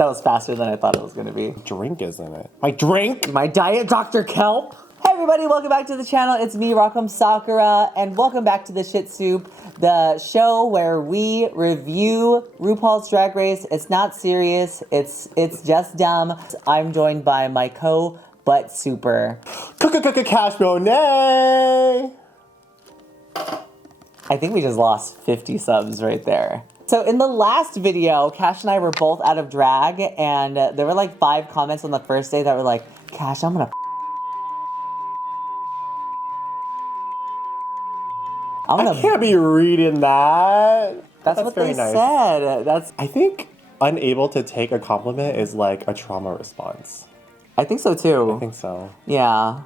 That was faster than I thought it was going to be. Drink is in it. My drink? My diet Dr. Kelp. Hey everybody, welcome back to the channel. It's me, M Sakura, and welcome back to the Shit Soup, the show where we review RuPaul's Drag Race. It's not serious, it's just dumb. I'm joined by my co-butt super. Cash Monet! I think we just lost 50 subs right there. So in the last video, Cash and I were both out of drag, and there were like 5 comments on the first day that were like, Cash, I'm gonna I can't be reading that. That's what very they nice. said. I think unable to take a compliment is like a trauma response. I think so too. I think so. Yeah.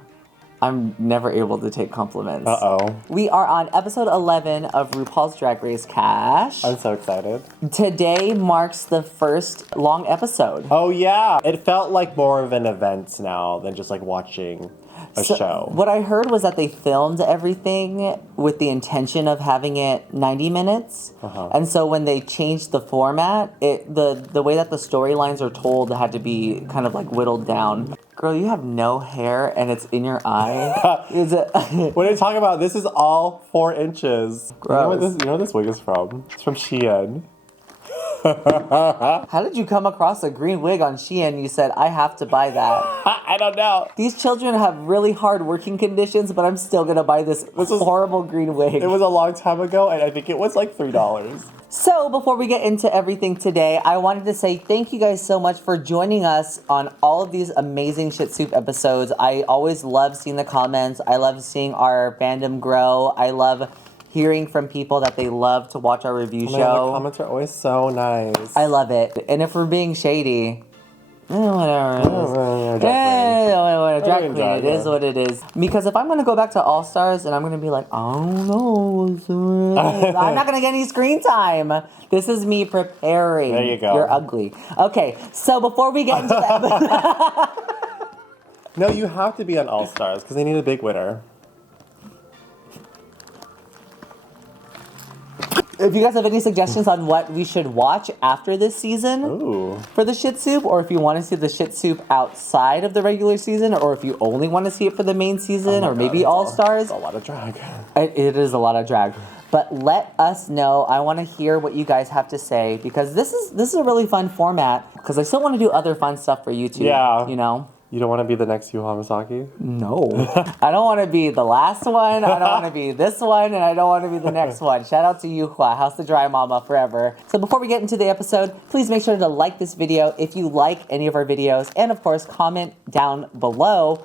I'm never able to take compliments. Uh-oh. We are on episode 11 of RuPaul's Drag Race Cash. I'm so excited. Today marks the first long episode. Oh yeah. It felt like more of an event now than just like watching a show. What I heard was that they filmed everything with the intention of having it 90 minutes. And so when they changed the format, the way that the storylines are told had to be kind of like whittled down. Girl, you have no hair and it's in your eye. Is it? What are you talking about? This is all 4 inches. Gross. You know where this wig is from? It's from Shein. How did you come across a green wig on Shein? You said, I have to buy that. I don't know. These children have really hard working conditions, but I'm still gonna buy this horrible green wig. It was a long time ago, and I think it was like $3. So before we get into everything today, I wanted to say thank you guys so much for joining us on all of these amazing Shit Soup episodes. I always love seeing the comments. I love seeing our fandom grow. I love hearing from people that they love to watch our review show. The comments are always so nice. I love it. And if we're being shady, whatever. Drag queen, it is what it is. Because if I'm going to go back to All Stars and I'm going to be like, oh no, I'm not going to get any screen time. This is me preparing. There you go. You're ugly. Okay, so before we get into that. No, you have to be on All Stars because they need a big winner. If you guys have any suggestions on what we should watch after this season for the Shit Soup, or if you want to see the Shit Soup outside of the regular season, or if you only want to see it for the main season, or maybe All Stars. It's a lot of drag. It is a lot of drag. But let us know. I want to hear what you guys have to say, because this is a really fun format, because I still want to do other fun stuff for YouTube. Yeah. You know? You don't want to be the next Yu Hamasaki? No. I don't want to be the last one. I don't want to be this one. And I don't want to be the next one. Shout out to Yuhua, House the Dry Mama forever. So before we get into the episode, please make sure to like this video if you like any of our videos. And of course, comment down below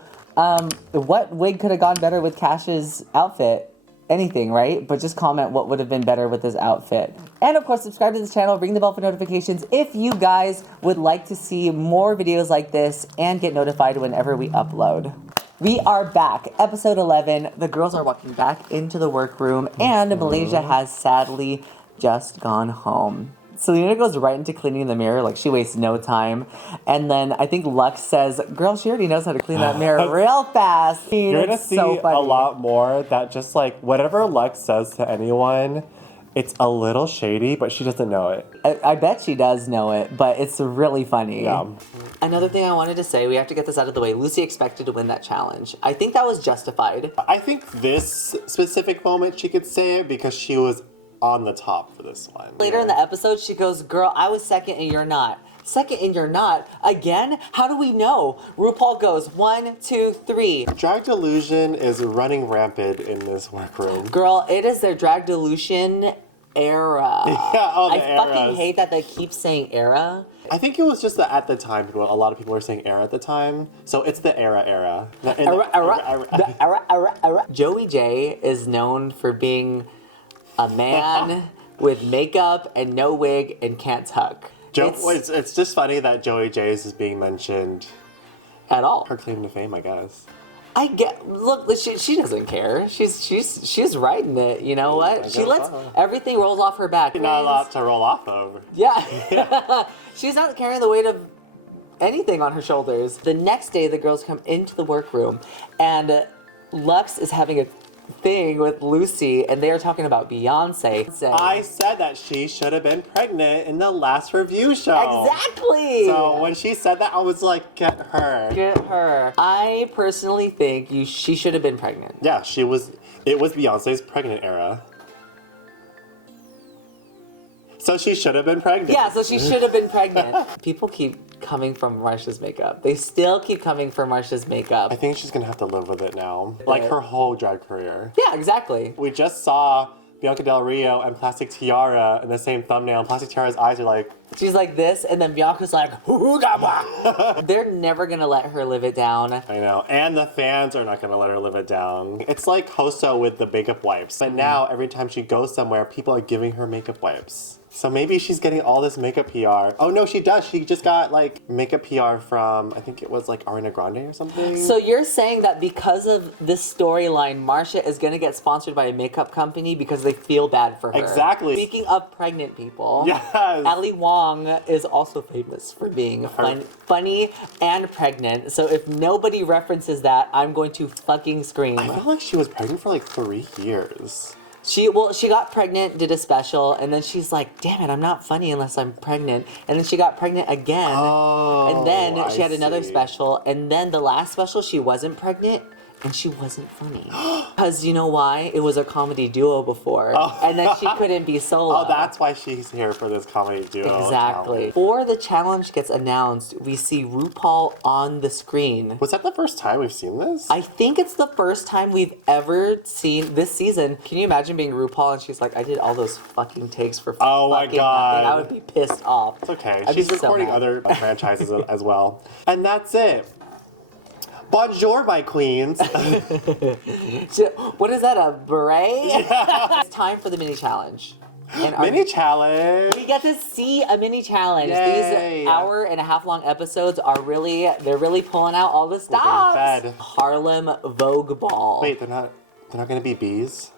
what wig could have gone better with Cash's outfit. Anything, right? But just comment what would have been better with this outfit. And of course, subscribe to this channel, ring the bell for notifications if you guys would like to see more videos like this and get notified whenever we upload. We are back, episode 11. The girls are walking back into the workroom, and Malaysia has sadly just gone home. Selena goes right into cleaning the mirror, like she wastes no time. And then I think Lux says, girl, she already knows how to clean that mirror real fast. You're gonna see a lot more that just like, whatever Lux says to anyone, it's a little shady, but she doesn't know it. I bet she does know it, but it's really funny. Yeah. Another thing I wanted to say, we have to get this out of the way. Lucy expected to win that challenge. I think that was justified. I think this specific moment she could say it because she was on the top for this one. Later in the episode, she goes, girl, I was second and you're not. Second and you're not? Again? How do we know? RuPaul goes 1, 2, 3. Drag delusion is running rampant in this workroom. Girl, it is their drag delusion era. Yeah, oh, I fucking hate that they keep saying era. I think it was just that at the time, a lot of people were saying era at the time. So it's the era. Joey J is known for being a man with makeup and no wig and can't tuck. It's just funny that Joey J's is being mentioned at all. Her claim to fame, I guess. Look, she doesn't care. She's riding it. You know what? She lets everything rolls off her back. Not a lot to roll off of. Yeah. She's not carrying the weight of anything on her shoulders. The next day, the girls come into the workroom, and Lux is having a thing with Lucy, and they are talking about Beyonce. I said that she should have been pregnant in the last review show. Exactly! So when she said that, I was like, get her. Get her. I personally think she should have been pregnant. Yeah, it was Beyonce's pregnant era. So she should have been pregnant. Yeah, so she should have been pregnant. People keep coming from Marsha's makeup. They still keep coming for Marsha's makeup. I think she's gonna have to live with it now. Like her whole drag career. Yeah, exactly. We just saw Bianca Del Rio and Plastic Tiara in the same thumbnail, and Plastic Tiara's eyes are like... She's like this, and then Bianca's like, they're never gonna let her live it down. I know, and the fans are not gonna let her live it down. It's like Hoso with the makeup wipes. But now, every time she goes somewhere, people are giving her makeup wipes. So maybe she's getting all this makeup PR. Oh no, she does. She just got like makeup PR from, I think it was like Ariana Grande or something. So you're saying that because of this storyline, Marsha is gonna get sponsored by a makeup company because they feel bad for her. Exactly. Speaking of pregnant people, Yes. Ali Wong is also famous for being funny and pregnant. So if nobody references that, I'm going to fucking scream. I feel like she was pregnant for like 3 years. She got pregnant, did a special, and then she's like, damn it, I'm not funny unless I'm pregnant. And then she got pregnant again. Oh, and then she had another see. special, and then the last special, she wasn't pregnant, and she wasn't funny. Because you know why? It was a comedy duo before, and then she couldn't be solo. Oh, that's why she's here for this comedy duo. Exactly. challenge. Before the challenge gets announced, we see RuPaul on the screen. Was that the first time we've seen this? I think it's the first time we've ever seen this season. Can you imagine being RuPaul and she's like, I did all those fucking takes for Oh my fucking God. nothing. I would be pissed off. It's okay. I'd be She's so recording mad. other franchises as well. And that's it. Bonjour, my queens. What is that, a beret? It's time for the mini challenge. And Mini challenge. we get to see a mini challenge. Yay. These hour-and-a-half long episodes are they're really pulling out all the stops. fed. Harlem Vogue Ball. Wait, they're not gonna be bees?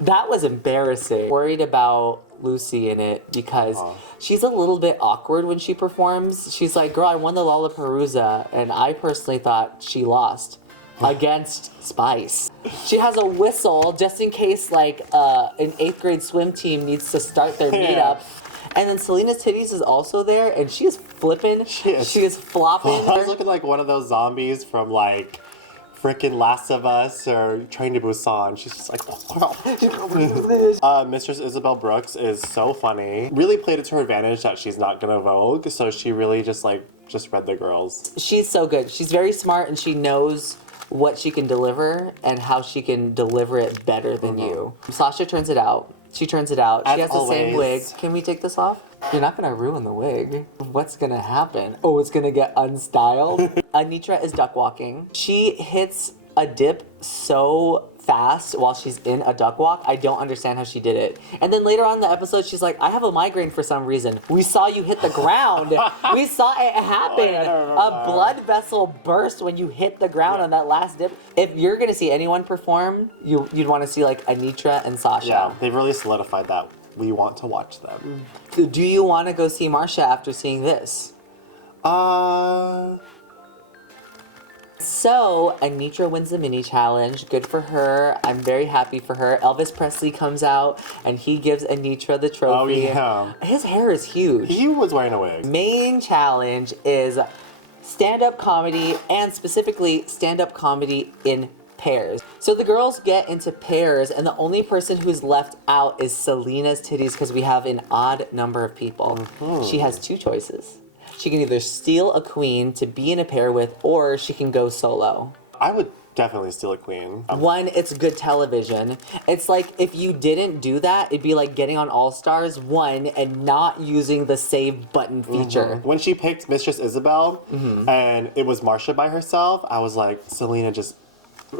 That was embarrassing. Worried about Lucy in it because she's a little bit awkward when she performs. She's like, girl, I won the Lollapalooza, and I personally thought she lost against Spice. She has a whistle just in case like an 8th grade swim team needs to start their meetup. And then Selena's Titties is also there, and she is flipping. She is flopping. I was looking like one of those zombies from like frickin' Last of Us or Train to Busan. She's just like, Mistress Isabel Brooks is so funny. Really played it to her advantage that she's not gonna Vogue, so she really just read the girls. She's so good. She's very smart, and she knows what she can deliver and how she can deliver it better than you. Sasha turns it out. She turns it out. She has the same wig. always. Can we take this off? You're not gonna ruin the wig. What's gonna happen? Oh, it's gonna get unstyled. Anitra is duck walking. She hits a dip so fast while she's in a duck walk. I don't understand how she did it. And then later on in the episode, she's like, I have a migraine for some reason. We saw you hit the ground. We saw it happen. I don't remember A blood vessel burst when you hit the ground on that last dip. If you're gonna see anyone perform, you'd want to see like Anitra and Sasha. Yeah, they've really solidified that. We want to watch them. Do you want to go see Marsha after seeing this? So, Anitra wins the mini challenge. Good for her. I'm very happy for her. Elvis Presley comes out and he gives Anitra the trophy. Oh, yeah. His hair is huge. He was wearing a wig. Main challenge is stand-up comedy, and specifically stand-up comedy in pairs. So the girls get into pairs, and the only person who's left out is Selena's Titties because we have an odd number of people. She has 2 choices. She can either steal a queen to be in a pair with, or she can go solo. I would definitely steal a queen. One, it's good television. It's like if you didn't do that, it'd be like getting on All Stars 1 and not using the save button feature. When she picked Mistress Isabel and it was Marsha by herself, I was like, Selena just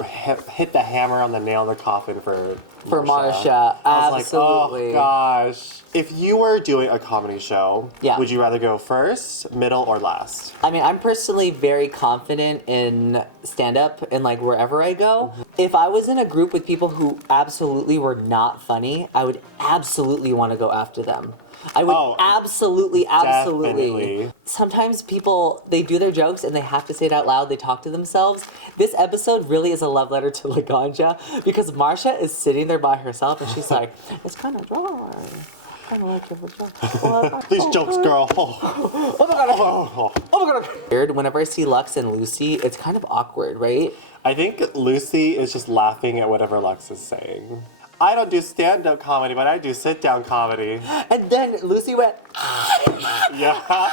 hit the hammer on the nail in the coffin for Marsha. I was Absolutely. like, oh gosh. If you were doing a comedy show, would you rather go first, middle, or last? I mean, I'm personally very confident in stand-up and like wherever I go. If I was in a group with people who absolutely were not funny, I would absolutely want to go after them. I would absolutely. Definitely. Sometimes people, they do their jokes and they have to say it out loud. They talk to themselves. This episode really is a love letter to Laganja because Marcia is sitting there by herself and she's like, it's kind of dry. Kind of like your vagina. These jokes, girl. Oh my god. Oh my god. Weird. Whenever I see Lux and Lucy, it's kind of awkward, right? I think Lucy is just laughing at whatever Lux is saying. I don't do stand-up comedy, but I do sit-down comedy. And then Lucy went, Yeah.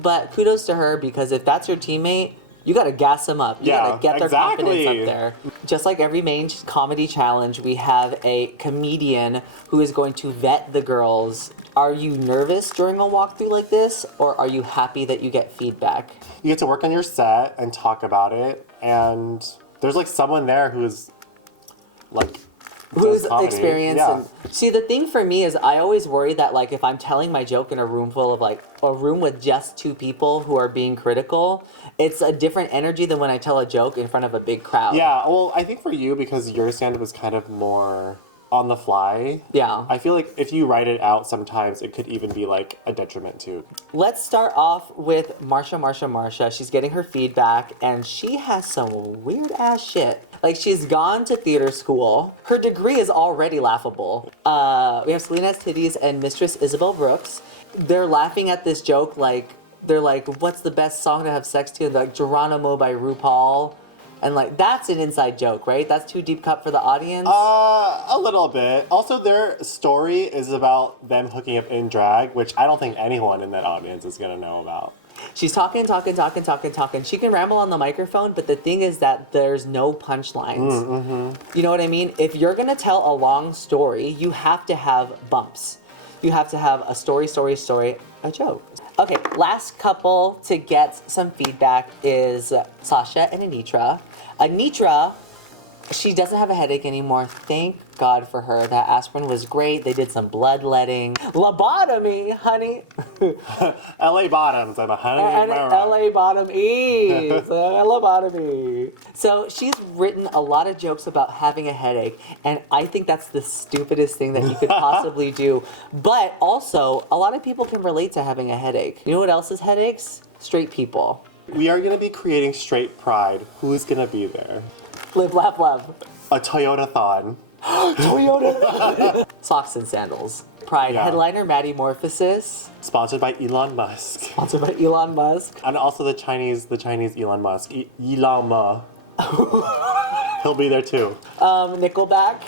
But kudos to her because if that's your teammate, you gotta gas them up. You gotta get their confidence up there. Just like every main comedy challenge, we have a comedian who is going to vet the girls. Are you nervous during a walkthrough like this, or are you happy that you get feedback? You get to work on your set and talk about it, and there's like someone there who's like who's experienced. Yeah. And see, the thing for me is I always worry that like if I'm telling my joke in a room full of like a room with just two people who are being critical, it's a different energy than when I tell a joke in front of a big crowd. Yeah, well, I think for you, because your stand-up is kind of more on the fly. Yeah. I feel like if you write it out, sometimes it could even be like a detriment too. Let's start off with Marcia. She's getting her feedback and she has some weird ass shit. Like she's gone to theater school. Her degree is already laughable. We have Selena's Titties and Mistress Isabel Brooks. They're laughing at this joke like, they're like, what's the best song to have sex to? And they're like, Geronimo by RuPaul. And like, that's an inside joke, right? That's too deep cut for the audience? A little bit. Also, their story is about them hooking up in drag, which I don't think anyone in that audience is gonna know about. She's talking. She can ramble on the microphone, but the thing is that there's no punchlines. You know what I mean? If you're gonna tell a long story, you have to have bumps. You have to have a story, a joke. Okay, last couple to get some feedback is Sasha and Anitra. Anitra, she doesn't have a headache anymore. Thank God for her. That aspirin was great. They did some bloodletting. Lobotomy, honey. LA Bottoms, I'm a honey. And LA Bottom E's. Lobotomy. So she's written a lot of jokes about having a headache, and I think that's the stupidest thing that you could possibly do. But also, a lot of people can relate to having a headache. You know what else is headaches? Straight people. We are gonna be creating straight pride. Who's gonna be there? Live, laugh, love. A Toyota-thon. Toyota. Socks and sandals. Pride headliner Maddie Morphosis. Sponsored by Elon Musk. Sponsored by Elon Musk. And also the Chinese Elon Musk. Elon Ma. He'll be there too. Nickelback.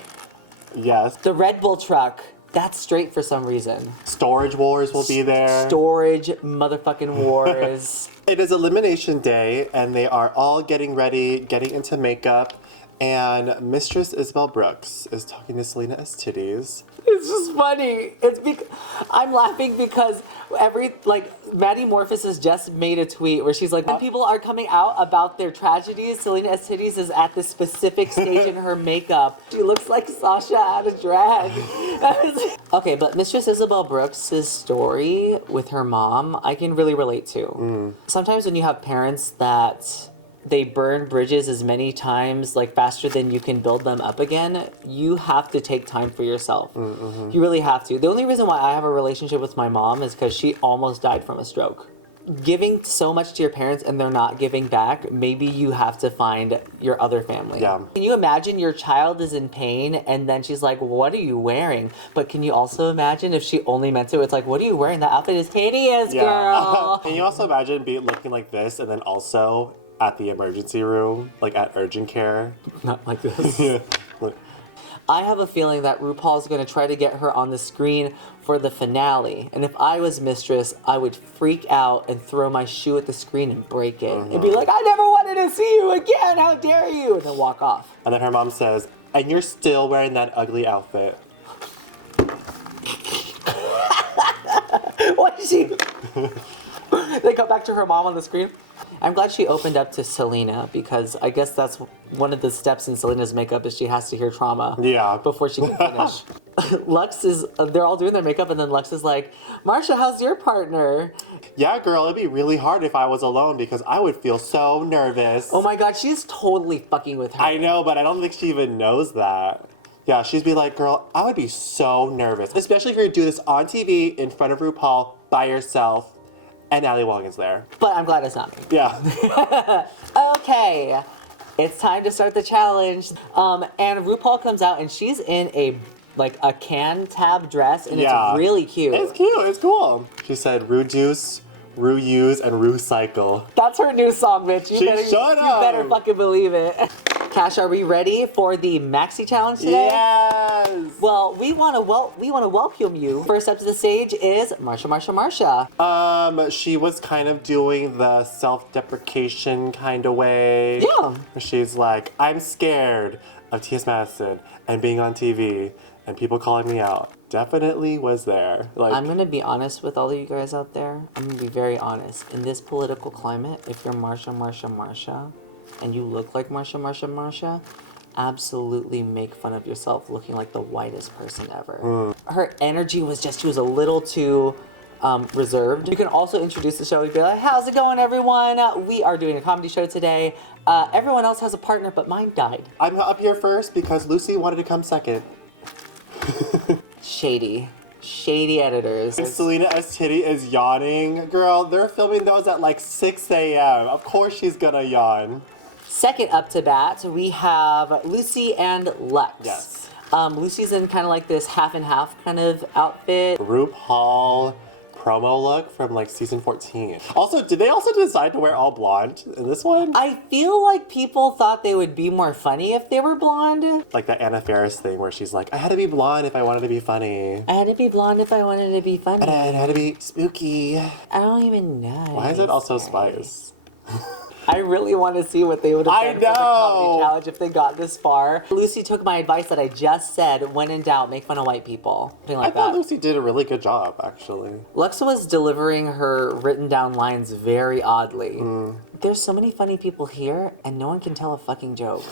Yes. The Red Bull truck. That's straight for some reason. Storage Wars will be there. Storage motherfucking wars. It is Elimination Day, and they are all getting ready, getting into makeup, and Mistress Isabel Brooks is talking to Selena's Titties. It's just funny. I'm laughing because Maddie Morphosis just made a tweet where she's like, when people are coming out about their tragedies, Selena's Titties is at this specific stage in her makeup. She looks like Sasha out of drag. Okay, but Mistress Isabel Brooks' story with her mom, I can really relate to. Sometimes when you have parents that they burn bridges as many times, like faster than you can build them up again, you have to take time for yourself. You really have to. The only reason why I have a relationship with my mom is because she almost died from a stroke. Giving so much to your parents and they're not giving back, maybe you have to find your other family. Yeah. Can you imagine your child is in pain and then she's like, what are you wearing? But can you also imagine if she only meant to, it's like, what are you wearing? That outfit is hideous, girl. Can you also imagine looking like this and then also at the emergency room, like at urgent care? Not like this. Yeah. I have a feeling that RuPaul's going to try to get her on the screen for the finale. And if I was Mistress, I would freak out and throw my shoe at the screen and break it. And be like, I never wanted to see you again. How dare you? And then walk off. And then her mom says, and you're still wearing that ugly outfit. What is she? They come back to her mom on the screen. I'm glad she opened up to Selena because I guess that's one of the steps in Selena's makeup is she has to hear trauma before she can finish. Lux is, they're all doing their makeup, and then Lux is like, Marsha, how's your partner? Yeah, girl, it'd be really hard if I was alone because I would feel so nervous. Oh my god, she's totally fucking with her. I know, but I don't think she even knows that. Yeah, she'd be like, girl, I would be so nervous, especially if you're gonna do this on TV in front of RuPaul by yourself, and Ali Wong is there. But I'm glad it's not me. Yeah. Okay, it's time to start the challenge. And RuPaul comes out, and she's in a can tab dress, and Yeah. it's really cute. It's cute, it's cool. She said, reduce, reuse, and recycle. That's her new song, bitch. You better fucking believe it. Cash, are we ready for the maxi challenge today? Yes. Well, we want to welcome you. First up to the stage is Marsha. She was kind of doing the self-deprecation kind of way. Yeah. She's like, I'm scared of T.S. Madison and being on TV and people calling me out. Definitely was there. Like, I'm gonna be honest with all of you guys out there. I'm gonna be very honest. In this political climate, if you're Marsha, and you look like Marsha, absolutely make fun of yourself looking like the whitest person ever. Her energy was she was a little too reserved. You can also introduce the show and be like, how's it going, everyone? We are doing a comedy show today. Everyone else has a partner, but mine died. I'm up here first because Lucy wanted to come second. Shady editors. And Selena S. Titty is yawning. Girl, they're filming those at like 6 a.m. Of course she's gonna yawn. Second up to bat, we have Lucy and Lux. Yes. Lucy's in kind of like this half and half kind of outfit. RuPaul promo look from like season 14. Also, did they also decide to wear all blonde in this one? I feel like people thought they would be more funny if they were blonde. Like that Anna Faris thing where she's like, I had to be blonde if I wanted to be funny. I had to be blonde if I wanted to be funny. And I had to be spooky. I don't even know. Why is it also Spice? I really want to see what they would have done for the comedy know. challenge if they got this far. Lucy took my advice that I just said, when in doubt, make fun of white people. Something like I thought that. Lucy did a really good job, actually. Lexa was delivering her written down lines very oddly. There's so many funny people here, and no one can tell a fucking joke.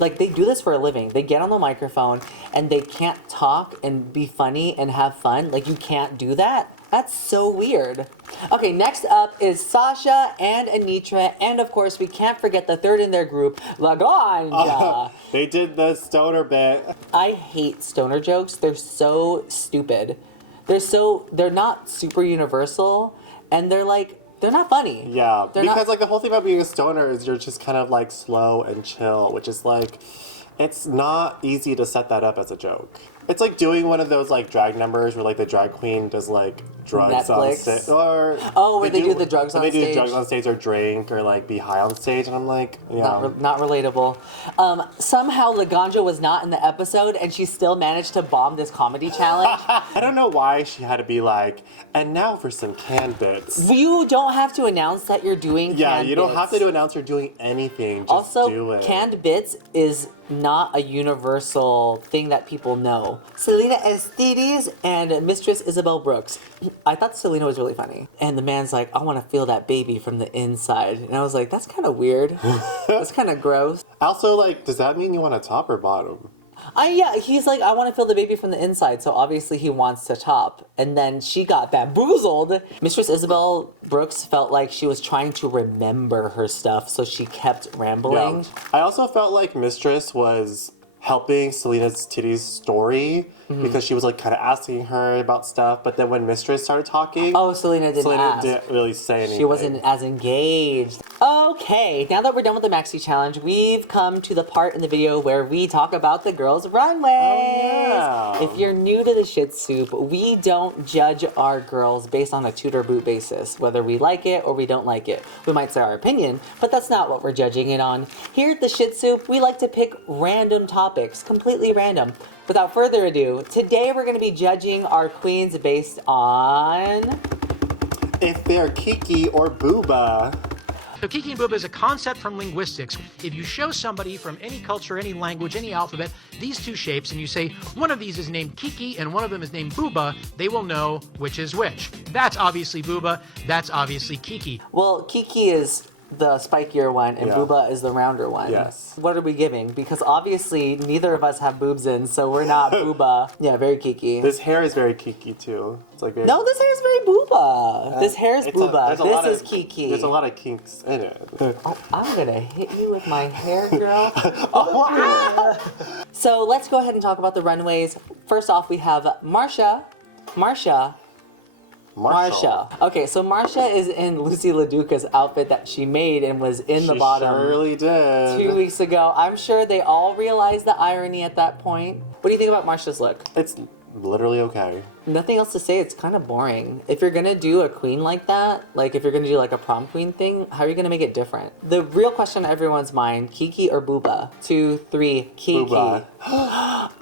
Like, they do this for a living. They get on the microphone, and they can't talk and be funny and have fun. Like, you can't do that. That's so weird. Okay, next up is Sasha and Anitra, and of course, we can't forget the third in their group, Laganja. They did the stoner bit. I hate stoner jokes. They're so stupid. They're not super universal, and they're not funny. Yeah, They're because not- like the whole thing about being a stoner is you're just kind of like slow and chill, which is like, it's not easy to set that up as a joke. It's like doing one of those like drag numbers where like the drag queen does like drugs on Netflix. stage, or where they do the drugs on they do stage. drugs on stage or drink or like be high on stage, and I'm like, yeah, Not relatable. Somehow Laganja was not in the episode, and she still managed to bomb this comedy challenge. I don't know why she had to be like, and now for some canned bits. You don't have to announce that you're doing Yeah, canned you don't have to bits. do announce or doing anything. Just Also, do it. canned bits is not a universal thing that people know. Selena Estides and Mistress Isabel Brooks. I thought Selena was really funny. And the man's like, I want to feel that baby from the inside. And I was like, that's kind of weird. That's kind of gross. Also, like, does that mean you want a top or bottom? Yeah, he's like, I want to feel the baby from the inside, so obviously he wants to top. And then she got bamboozled. Mistress Isabel Brooks felt like she was trying to remember her stuff, so she kept rambling. Yeah. I also felt like Mistress was helping Selena's Titty's story because she was like kind of asking her about stuff, but then when Mistress started talking, Oh, Selena didn't ask. didn't really say anything. She wasn't as engaged. Okay, now that we're done with the Maxi Challenge, we've come to the part in the video where we talk about the girls' runways. Oh, yeah. If you're new to the shit soup, we don't judge our girls based on a Tudor boot basis, whether we like it or we don't like it. We might say our opinion, but that's not what we're judging it on. Here at the shit soup, we like to pick random topics, completely random. Without further ado, today we're going to be judging our queens based on... if they're Kiki or Bouba. So Kiki and Bouba is a concept from linguistics. If you show somebody from any culture, any language, any alphabet, these two shapes, and you say one of these is named Kiki and one of them is named Bouba, they will know which is which. That's obviously Bouba, that's obviously Kiki. Well, Kiki is the spikier one, and Yeah. Bouba is the rounder one. Yes. What are we giving? Because obviously neither of us have boobs in, so we're not Bouba. Yeah, very Kiki. This hair is very Kiki too. It's like very. No, this hair is very Bouba. This hair is Bouba. there's a lot This is of- Kiki. There's a lot of kinks in it. Oh, I'm gonna hit you with my hair, girl. So let's go ahead and talk about the runways. First off, we have Marsha. Marshall. Okay, so Marsha is in Lucy LaDuca's outfit that she made and was in the bottom She surely did. 2 weeks ago. I'm sure they all realized the irony at that point. What do you think about Marsha's look? It's literally okay. Nothing else to say. It's kind of boring. If you're gonna do a queen like that, like if you're gonna do like a prom queen thing, how are you gonna make it different? The real question on everyone's mind: Kiki or Bouba? 2, 3, Kiki. Bouba.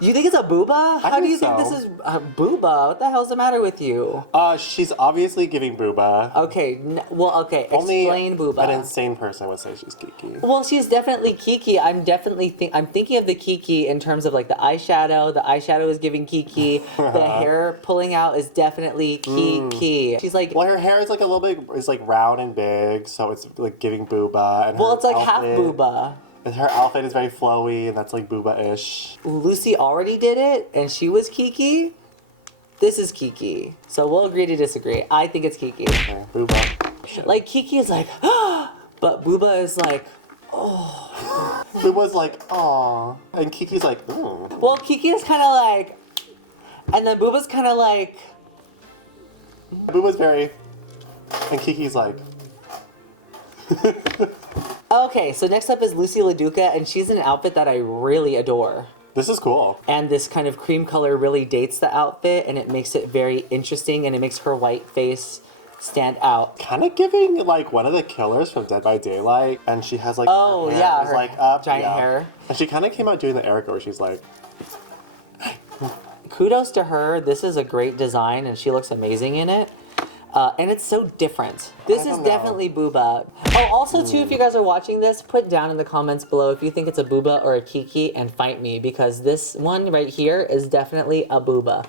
You think it's a Bouba? How do think you think so. this is Bouba? What the hell's the matter with you? She's obviously giving Bouba. Okay, okay. Only Explain Bouba. an insane person would say she's Kiki. Well, she's definitely Kiki. I'm thinking of the Kiki in terms of like the eyeshadow. The eyeshadow is giving Kiki. The hair pulling out is definitely Kiki. She's like, Well, her hair is like a little bit, is like round and big, so it's like giving Bouba. And well, her it's like half outfit- Bouba. And her outfit is very flowy, and that's like Bouba-ish. Lucy already did it, and she was Kiki. This is Kiki. So we'll agree to disagree. I think it's Kiki. Okay, Bouba. Like Kiki is like, but Bouba is like, Bouba's like, aw. And Kiki's like, ooh. well, Kiki is kind of like, and then Bouba's kind of like, Bouba's very, and Kiki's like, okay, so next up is Lucy LaDuca, and she's in an outfit that I really adore. this is cool. And this kind of cream color really dates the outfit, and it makes it very interesting, and it makes her white face stand out. Kind of giving like one of the killers from Dead by Daylight, and she has like, Oh, her hair yeah, is, her like up, giant hair. And she kind of came out doing the Erica where she's like, Kudos to her. This is a great design, and she looks amazing in it. And it's so different. This I is don't know. definitely Bouba. Oh, also too, if you guys are watching this, put down in the comments below if you think it's a Bouba or a Kiki, and fight me, because this one right here is definitely a Bouba.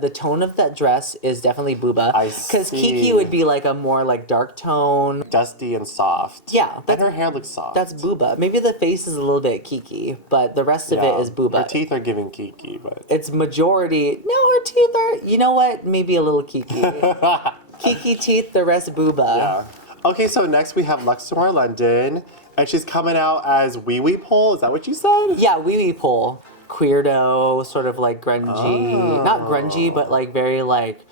The tone of that dress is definitely Bouba. I Because see. Kiki would be like a more like dark tone. dusty and soft. Yeah, And her hair looks soft. That's Bouba. Maybe the face is a little bit Kiki, but the rest of it is Bouba. Her teeth are giving Kiki, but It's majority. No, her teeth are. You know what? Maybe a little Kiki. Kiki teeth, the rest Bouba. yeah. Okay, so next we have Luxor London, and she's coming out as Wee Wee Pole. Is that what you said? Yeah, wee wee pole. Queerdo, sort of like grungy. Not grungy, but like very like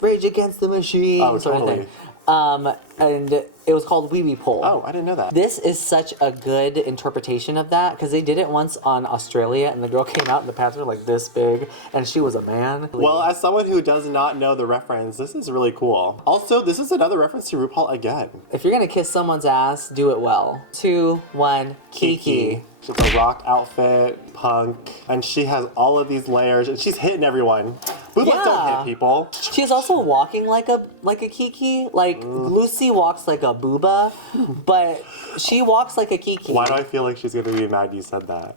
Rage Against the Machine Oh, sort of totally. thing. And it was called Wee Wee Pole. Oh, I didn't know that. This is such a good interpretation of that, because they did it once on Australia, and the girl came out and the pants were like this big, and she was a man. Well, as someone who does not know the reference, this is really cool. Also, this is another reference to RuPaul again. If you're gonna kiss someone's ass, do it well. 2, 1, Kiki. She's a rock outfit, punk, and she has all of these layers, and she's hitting everyone. Boobas don't Yeah. hit people. She's also walking like a Kiki. Like Lucy walks like a Bouba, but she walks like a Kiki. Why do I feel like she's gonna be mad you said that?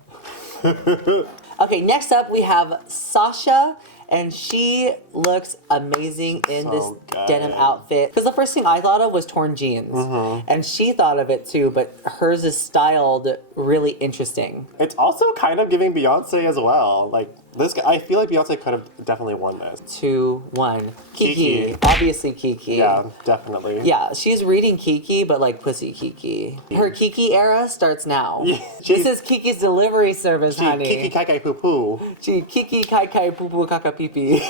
Okay, next up we have Sasha, and she looks amazing in So this good. denim outfit. Because the first thing I thought of was torn jeans, and she thought of it too, but hers is styled really interesting. It's also kind of giving Beyonce as well. Like this, I feel like Beyonce could have definitely won this. 2, 1, Kiki. Kiki. Obviously Kiki. Yeah, definitely. Yeah, she's reading Kiki, but like pussy Kiki. Her Kiki era starts now. Yeah, This she's- is Kiki's delivery service, honey. Kiki kai kai poo poo. Kiki kai kai poo poo kaka pee pee.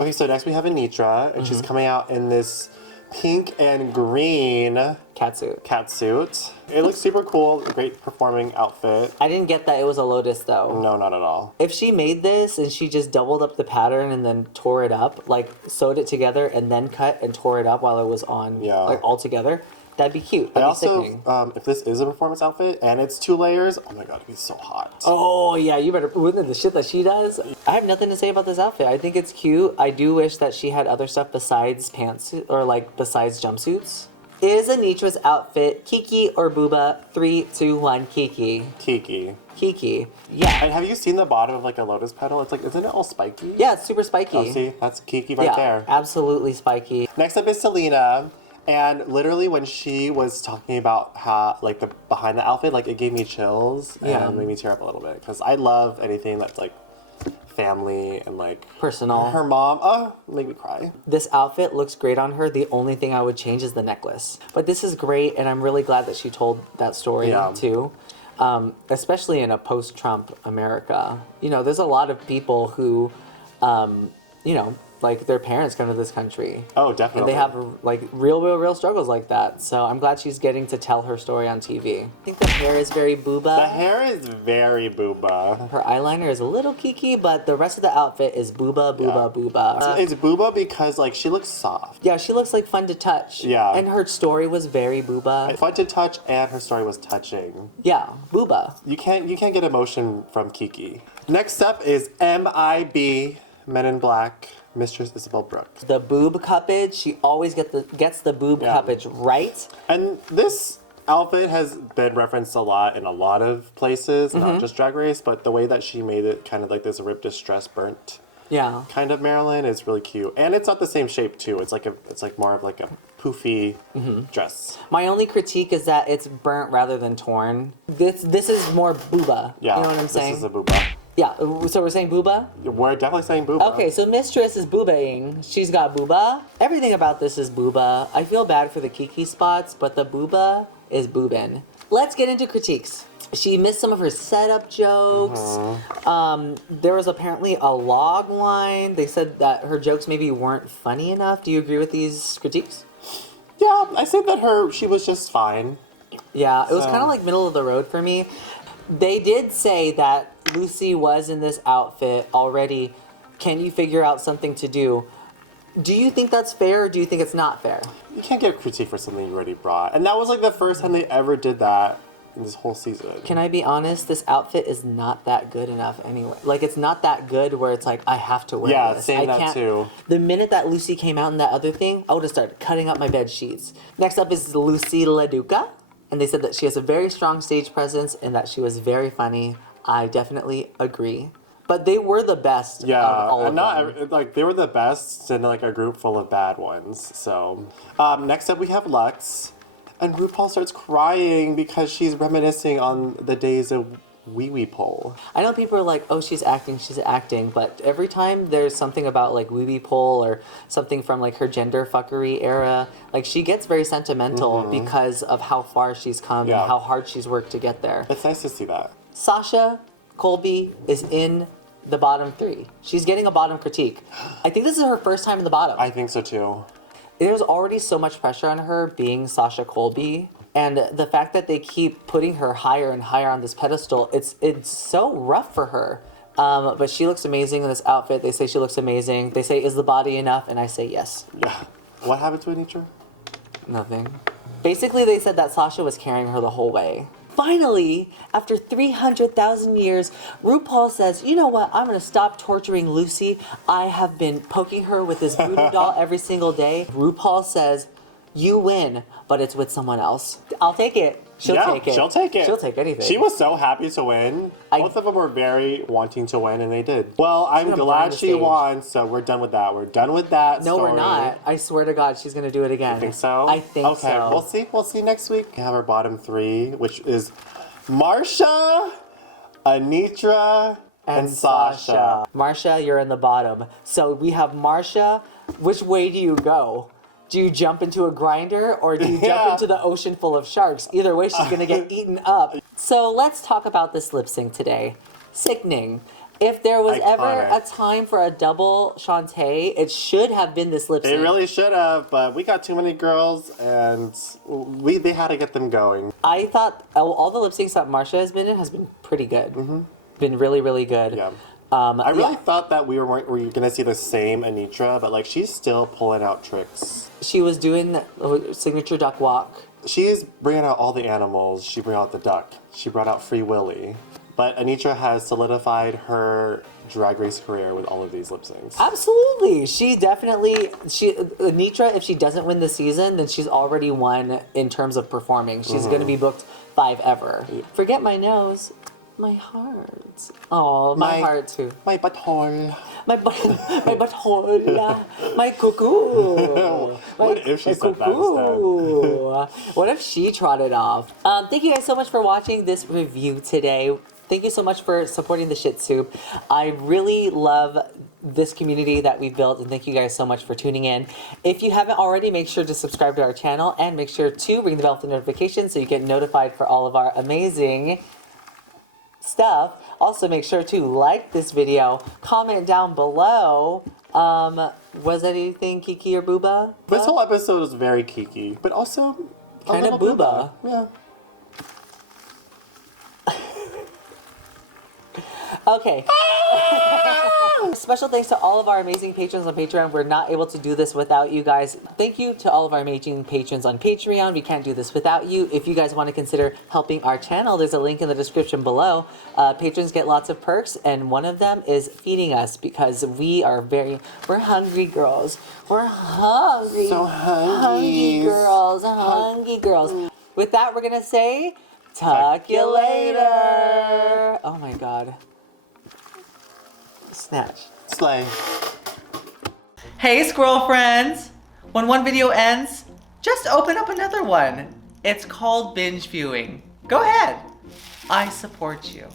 Okay, so next we have Anitra, and she's coming out in this pink and green Catsuit. catsuit. It looks super cool, great performing outfit. I didn't get that it was a lotus though. No, not at all. If she made this and she just doubled up the pattern and then tore it up, like sewed it together and then cut and tore it up while it was on, Yeah. like all together, that'd be cute. I That'd be also, sickening. if this is a performance outfit and it's 2 layers, oh my god, it'd be so hot. Oh yeah, you better put in the shit that she does. I have nothing to say about this outfit. I think it's cute. I do wish that she had other stuff besides pants or like besides jumpsuits. Is Anitra's outfit Kiki or Bouba? 3, 2, 1, Kiki. Kiki. Kiki. Yeah. And have you seen the bottom of like a lotus petal? It's like, isn't it all spiky? Yeah, it's super spiky. Oh, see, that's Kiki right yeah, there. absolutely spiky. Next up is Selena, And literally when she was talking about how, like, the behind the outfit, like, it gave me chills and made me tear up a little bit. Because I love anything that's, like, family and, like... Personal. Her mom, made me cry. This outfit looks great on her. The only thing I would change is the necklace. But this is great, and I'm really glad that she told that story, too. Especially in a post-Trump America. You know, there's a lot of people who, you know, like their parents come to this country. Oh, definitely. And they have like real struggles like that. So I'm glad she's getting to tell her story on TV. I think the hair is very Bouba. The hair is very Bouba. Her eyeliner is a little Kiki, but the rest of the outfit is Bouba. It's Bouba because, like, she looks soft. Yeah, she looks like fun to touch. Yeah. And her story was very Bouba. Fun to touch, and her story was touching. Yeah, Bouba. You can't get emotion from Kiki. Next up is MIB, Men in Black, Mistress Isabel Brooks. The boob cuppage, she always gets the boob cuppage right. And this outfit has been referenced a lot in a lot of places, not just Drag Race, but the way that she made it kind of like this ripped, distressed, burnt kind of Marilyn is really cute. And it's not the same shape too. It's like more of like a poofy dress. My only critique is that it's burnt rather than torn. This is more Bouba. Yeah, you know what I'm saying? This is a Bouba. Yeah, so we're saying Bouba? We're definitely saying Bouba. Okay, so Mistress is Boubaing. She's got Bouba. Everything about this is Bouba. I feel bad for the Kiki spots, but the Bouba is boobin'. Let's get into critiques. She missed some of her setup jokes. There was apparently a log line. They said that her jokes maybe weren't funny enough. Do you agree with these critiques? Yeah, I said that she was just fine. Yeah, it was kind of like middle of the road for me. They did say that Lucy was in this outfit already. Can you figure out something to do? Do you think that's fair, or do you think it's not fair? You can't get critique for something you already brought. And that was like the first time they ever did that in this whole season. Can I be honest? This outfit is not that good enough anyway. Like, it's not that good where it's like, I have to wear this. Yeah, saying that too. The minute that Lucy came out in that other thing, I would have started cutting up my bed sheets. Next up is Lucy LaDuca. And they said that she has a very strong stage presence and that she was very funny. I definitely agree. But they were the best of all of them. Like, they were the best in like a group full of bad ones. So, next up we have Lux. And RuPaul starts crying because she's reminiscing on the days of Wee Wee Pole. I know people are like, oh, she's acting, but every time there's something about like Wee Wee Pole or something from like her gender fuckery era, like she gets very sentimental because of how far she's come and how hard she's worked to get there. It's nice to see that. Sasha Colby is in the bottom 3. She's getting a bottom critique. I think this is her first time in the bottom. I think so too. There's already so much pressure on her being Sasha Colby. And the fact that they keep putting her higher and higher on this pedestal, it's so rough for her. But she looks amazing in this outfit. They say she looks amazing. They say, is the body enough? And I say yes. Yeah. What happened to Anitra? Nothing. Basically, they said that Sasha was carrying her the whole way. Finally, after 300,000 years, RuPaul says, you know what, I'm going to stop torturing Lucy. I have been poking her with this voodoo doll every single day. RuPaul says, you win, but it's with someone else. I'll take it. She'll take it. She'll take it. She'll take anything. She was so happy to win. Both of them were very wanting to win, and they did. Well, I'm glad she won, so we're done with that. We're done with that No, story. we're not. I swear to God, she's going to do it again. You think so? I think so. Okay, we'll see. We'll see next week. We have our bottom 3, which is Marsha, Anitra, and Sasha. Marsha, you're in the bottom. So we have Marsha. Which way do you go? Do you jump into a grinder or do you jump into the ocean full of sharks? Either way, she's going to get eaten up. So let's talk about this lip sync today. Sickening. If there was ever a time for a double Shantae, it should have been this lip sync. It really should have, but we got too many girls and they had to get them going. I thought all the lip syncs that Marsha has been in has been pretty good. Been really, really good. Yeah. I really thought that we were going to see the same Anitra, but like she's still pulling out tricks. She was doing the signature duck walk. She's bringing out all the animals. She brought out the duck. She brought out Free Willy. But Anitra has solidified her Drag Race career with all of these lip syncs. Absolutely. Anitra, if she doesn't win the season, then she's already won in terms of performing. She's going to be booked 5 ever. Forget my nose. My heart. Oh, my heart too. My butthole. My butthole. My cuckoo. What if she said that instead? What if she trotted off? Thank you guys so much for watching this review today. Thank you so much for supporting the Shit Soup. I really love this community that we've built, and thank you guys so much for tuning in. If you haven't already, make sure to subscribe to our channel and make sure to ring the bell for notifications so you get notified for all of our amazing stuff. Also, make sure to like this video, comment down below. Was that anything Kiki or Bouba? This whole episode was very Kiki, but also Kind of Bouba. Yeah. Okay. Special thanks to all of our amazing patrons on Patreon. We're not able to do this without you guys. Thank you to all of our amazing patrons on Patreon. We can't do this without you. If you guys want to consider helping our channel, there's a link in the description below. Patrons get lots of perks, and one of them is feeding us because we're hungry girls. We're hungry. So hungry. Hungry girls. Hungry girls. With that, we're going to say, talk you later. Oh my God. Snatch. Slay. Hey, squirrel friends! When one video ends, just open up another one. It's called binge viewing. Go ahead. I support you.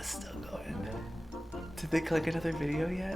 Still going. Did they click another video yet?